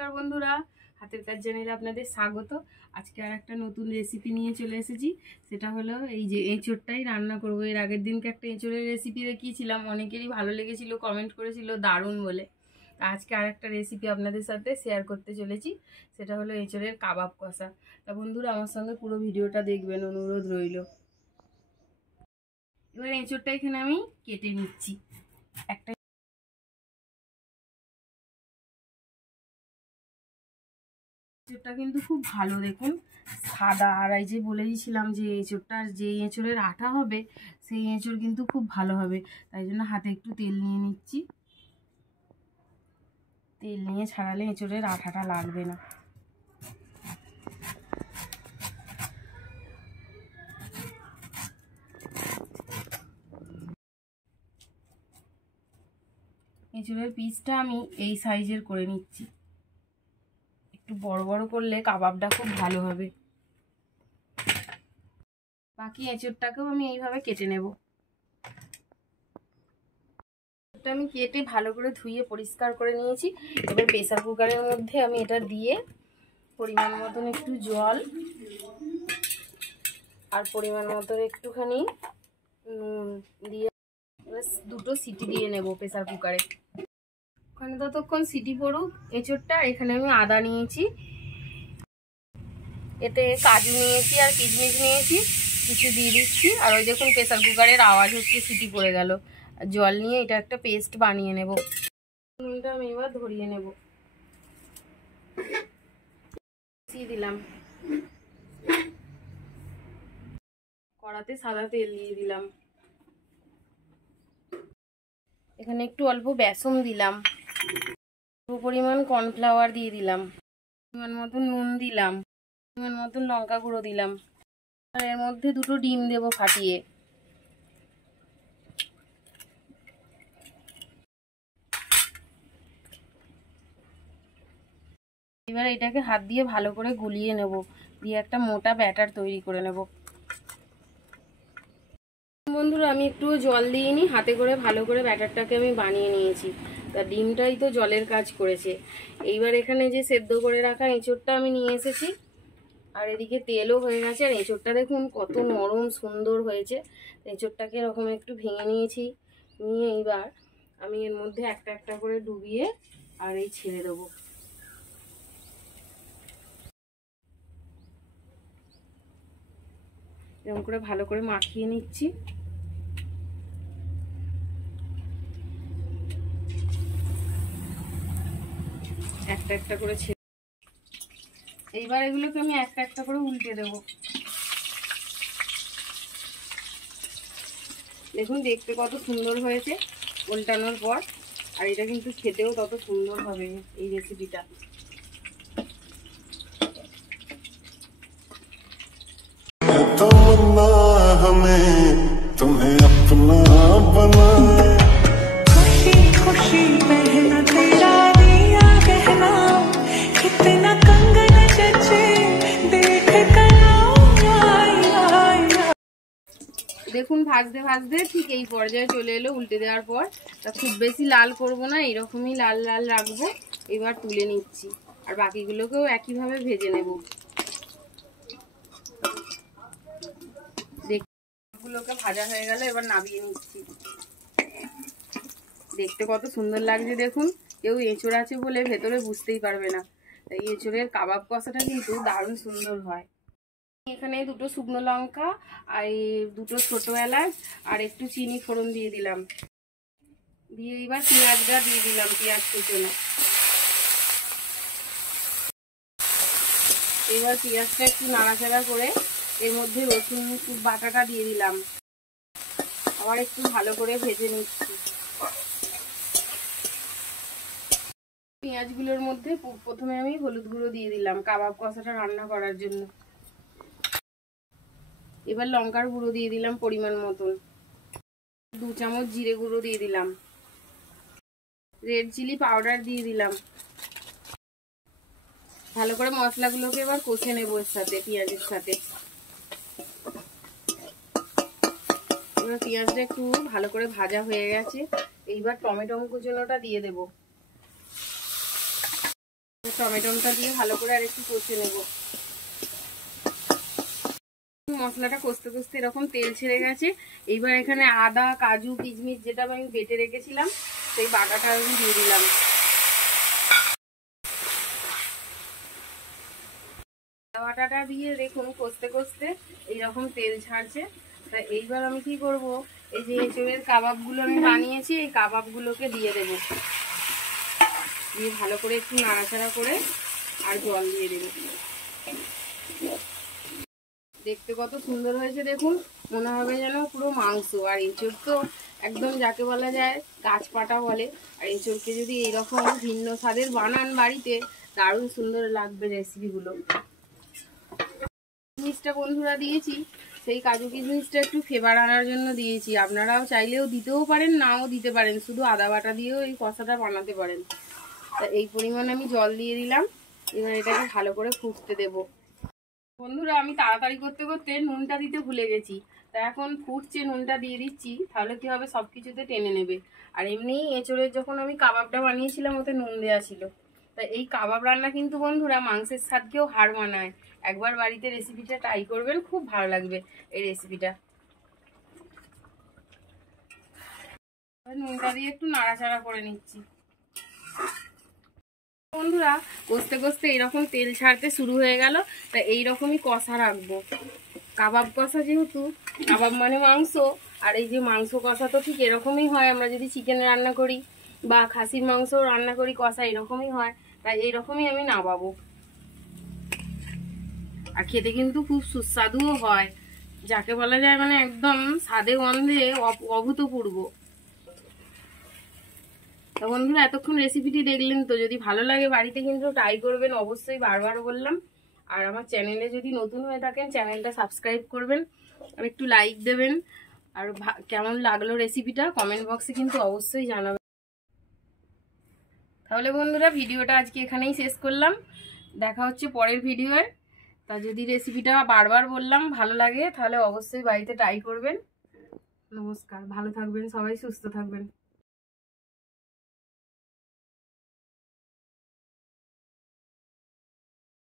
নমস্কার বন্ধুরা, হাতের কাজ চ্যানেলে আপনাদের স্বাগত। আজকে আর একটা নতুন রেসিপি নিয়ে চলে এসেছি। সেটা হলো এই যে এঁচোড়টাই রান্না করব। এর আগের দিনকে একটা এঁচোড়ের রেসিপি দেখিয়েছিলাম, অনেকেরই ভালো লেগেছিল, কমেন্ট করেছিল দারুণ বলে। আজকে আর একটা রেসিপি আপনাদের সাথে শেয়ার করতে চলেছি, সেটা হলো এঁচোড়ের কাবাব কষা। তা বন্ধুরা আমার সঙ্গে পুরো ভিডিওটা দেখবেন, অনুরোধ রইল। এবার এঁচোড়টা এখানে আমি কেটে নিচ্ছি। একটা এঁচোড়টা কিন্তু খুব ভালো, দেখুন সাদা। আর এই যে বলে দিয়েছিলাম যে এঁচোড়টার যে এঁচোড়ের আঠা হবে সেই এঁচোড় কিন্তু খুব ভালো হবে। তাই জন্য হাতে একটু তেল নিয়ে নিচ্ছি। তেল নিয়ে ছাড়ালে এঁচোড়ের আঠাটা লাগবে না। এঁচোড়ের পিসটা আমি এই সাইজের করে নিচ্ছি। একটু বড় বড় করলে কাবাবটা খুব ভালো হবে। বাকি এঁচোড়টাকেও আমি এইভাবে কেটে নেব। আমি কেটে ভালো করে ধুয়ে পরিষ্কার করে নিয়েছি। এবার প্রেসার কুকারের মধ্যে আমি এটা দিয়ে পরিমাণ মতন একটু জল আর পরিমাণ মতন একটুখানি নুন দিয়ে দুটো সিটি দিয়ে নেব প্রেসার কুকারে। ওখানে ততক্ষণ সিটি পড়ুক এঁচোড়টা। এখানে আমি আদা নিয়েছি, এতে কাজু নিয়েছি আর কিশমিশ নিয়েছি, কিছু দিয়ে দিচ্ছি। আর ওই দেখুন প্রেসার কুকারের আওয়াজ হচ্ছে, সিটি পড়ে গেল। জল নিয়ে এটা একটা পেস্ট বানিয়ে নেব। নুনটা আমি এবার ধরিয়ে নেব, দিয়ে দিলাম। কড়াতে সাদা তেল দিয়ে দিলাম। এখানে একটু অল্প বেসন দিলাম, পরিমাণ কর্নফ্লাওয়ার দিয়ে দিলাম, পরিমাণ মতন নুন দিলাম, পরিমাণ মতন লঙ্কা গুঁড়ো দিলাম। আর এর মধ্যে দুটো ডিম দেব ফাটিয়ে। এবার এটাকে হাত দিয়ে ভালো করে গুলিয়ে নেব, দিয়ে একটা মোটা ব্যাটার তৈরি করে নেব। বন্ধুরা আমি একটু জল দিইনি, হাতে করে ভালো করে ব্যাটারটাকে আমি বানিয়ে নিয়েছি। তা ডিমটাই তো জলের কাজ করেছে। এইবার এখানে যে সেদ্ধ করে রাখা এঁচোড়টা আমি নিয়ে এসেছি, আর এদিকে তেলও হয়ে গেছে। আর এঁচোড়টা দেখুন কত নরম সুন্দর হয়েছে। এঁচোড়টাকে এরকম একটু ভেঙে নিয়েছি, নিয়ে এইবার আমি এর মধ্যে একটা একটা করে ডুবিয়ে আর এই ছেড়ে দেবো। এরকম করে ভালো করে মাখিয়ে নিচ্ছি। একটা একটা করে ছেড়ে এইবার এগুলোকে আমি একটা একটা করে উল্টে দেব। দেখুন দেখতে কত সুন্দর হয়েছে উল্টানোর পর। আর এটা কিন্তু খেতেও তত সুন্দর হবে এই রেসিপিটা। तुम्हें अपना बनाए खुशी खुशी पहना तेरा दिया कहना कितना कंगन जचे देख দেখুন ভাজতে ভাজতে ঠিক এই পর্যায়ে চলে এলো উল্টে দেওয়ার পর। তা খুব বেশি লাল করব না, এরকমই লাল লাল রাখবো। এবার তুলে নিচ্ছি আর বাকিগুলোকেও একইভাবে ভেজে নেব। গুলোকে ভাজা হয়ে গেল, এবার নামিয়ে নিচ্ছি। দেখতে কত সুন্দর লাগছে দেখুন। কেউ এঁচোড় আছে বলে ভেতরে বুঝতেই পারবে না। তাই এঁচোড়ের কাবাব কষাটা কিন্তু দারুণ সুন্দর হয়। এখানে দুটো শুকনো লঙ্কা আর দুটো ছোট এলাচ আর একটু চিনি ফোড়ন দিয়ে দিলাম। দিয়ে এবার পেঁয়াজটা দিয়ে দিলাম, পেঁয়াজ কুচনো। এবার পেঁয়াজটা একটু নাড়াচাড়া করে এর মধ্যে রসুন বাটাটা দিয়ে দিলাম। আবার একটু ভালো করে ভেজে নিচ্ছি। পেঁয়াজগুলোর মধ্যে প্রথমে আমি হলুদ গুঁড়ো দিয়ে দিলাম কাবাব কষাটা রান্না করার জন্য। এবার লঙ্কার গুঁড়ো দিয়ে দিলাম পরিমাণ মতন। 2 চামচ জিরে গুঁড়ো দিয়ে দিলাম। রেড চিলি পাউডার দিয়ে দিলাম। ভালো করে মশলাগুলোকে এবার কষে নেবো এর সাথে, পেঁয়াজের সাথে। এবার পেঁয়াজটা একটু ভালো করে ভাজা হয়ে গেছে। এইবার টমেটো কুচনোটা দিয়ে দেব। টমেটোটা দিয়ে ভালো করে আর একটু কষে নেব। মশলাটা কষতে কষতে এরকম তেল ছেড়ে গেছে। এইবার এখানে আদা, কাজু, কিশমিশ যেটা আমি বেটে রেখেছিলাম সেই বাটাটা আমি দিয়ে দিলাম। বাটাটা দিয়ে দেখুন কষতে কষতে এইরকম তেল ছাড়ছে। তা এইবার আমি কি করব, এই যে এঁচোড়ের কাবাবগুলো আমি বানিয়েছি এই কাবাবগুলোকে দিয়ে দেব। দিয়ে ভালো করে একটু নাড়াচাড়া করে আর জল দিয়ে দেব। দেখতে কত সুন্দর হয়েছে দেখুন, মনে হবে যেন পুরো মাংস। আর এঁচোড় তো একদম যাকে বলা যায় গাছপাটা বলে। আর এঁচোড়কে যদি এইরকম ভিন্ন স্বাদের বানান বাড়িতে, দারুণ সুন্দর লাগবে রেসিপিগুলো। কিশমিশটা বন্ধুরা দিয়েছি, সেই কাজু কিশমিশটা একটু ফ্লেভার আনার জন্য দিয়েছি। আপনারাও চাইলেও দিতেও পারেন, নাও দিতে পারেন, শুধু আদা বাটা দিয়েও এই কষাটা বানাতে পারেন। তা এই পরিমাণে আমি জল দিয়ে দিলাম। এবার এটাকে ভালো করে ফুটতে দেব। বন্ধুরা আমি তাড়াতাড়ি করতে করতে নুনটা দিতে ভুলে গেছি। তা এখন ফুটছে, নুনটা দিয়ে দিচ্ছি, তাহলে কি হবে সব কিছুতে টেনে নেবে। আর এমনি এঁচোড়ের যখন আমি কাবাবটা বানিয়েছিলাম ওতে নুন দেওয়া ছিল। তা এই কাবাব রান্না কিন্তু বন্ধুরা মাংসের স্বাদকেও হার মানায়। একবার বাড়িতে রেসিপিটা ট্রাই করবেন, খুব ভালো লাগবে এই রেসিপিটা। নুনটা দিয়ে একটু নাড়াচাড়া করে নিচ্ছি। বন্ধুরা কষতে কষতে এইরকম তেল ছাড়তে শুরু হয়ে গেল। তা এইরকমই কষা রাখবো। কাবাব কষা, যেহেতু কাবাব মানে মাংস, আর এই যে মাংস কষা তো ঠিক এরকমই হয়। আমরা যদি চিকেন রান্না করি বা খাসির মাংস রান্না করি কষা এরকমই হয়। তাই এইরকমই আমি নামাবো। আর খেতে কিন্তু খুব সুস্বাদুও হয়, যাকে বলা যায় মানে একদম স্বাদে গন্ধে অভূতপূর্ব। তো বন্ধুরা এতক্ষণ রেসিপিটি দেখলেন তো, যদি ভালো লাগে বাড়িতে কিন্তু ট্রাই করবেন অবশ্যই, বারবার বললাম। আর আমার চ্যানেলে যদি নতুন হয়ে থাকেন চ্যানেলটা সাবস্ক্রাইব করবেন আর একটু লাইক দেবেন। আর কেমন লাগলো রেসিপিটা কমেন্ট বক্সে কিন্তু অবশ্যই জানাবেন। তাহলে বন্ধুরা ভিডিওটা আজকে এখানেই শেষ করলাম, দেখা হচ্ছে পরের ভিডিওয়ে। তা যদি রেসিপিটা বারবার বললাম ভালো লাগে তাহলে অবশ্যই বাড়িতে ট্রাই করবেন। নমস্কার, ভালো থাকবেন সবাই, সুস্থ থাকবেন।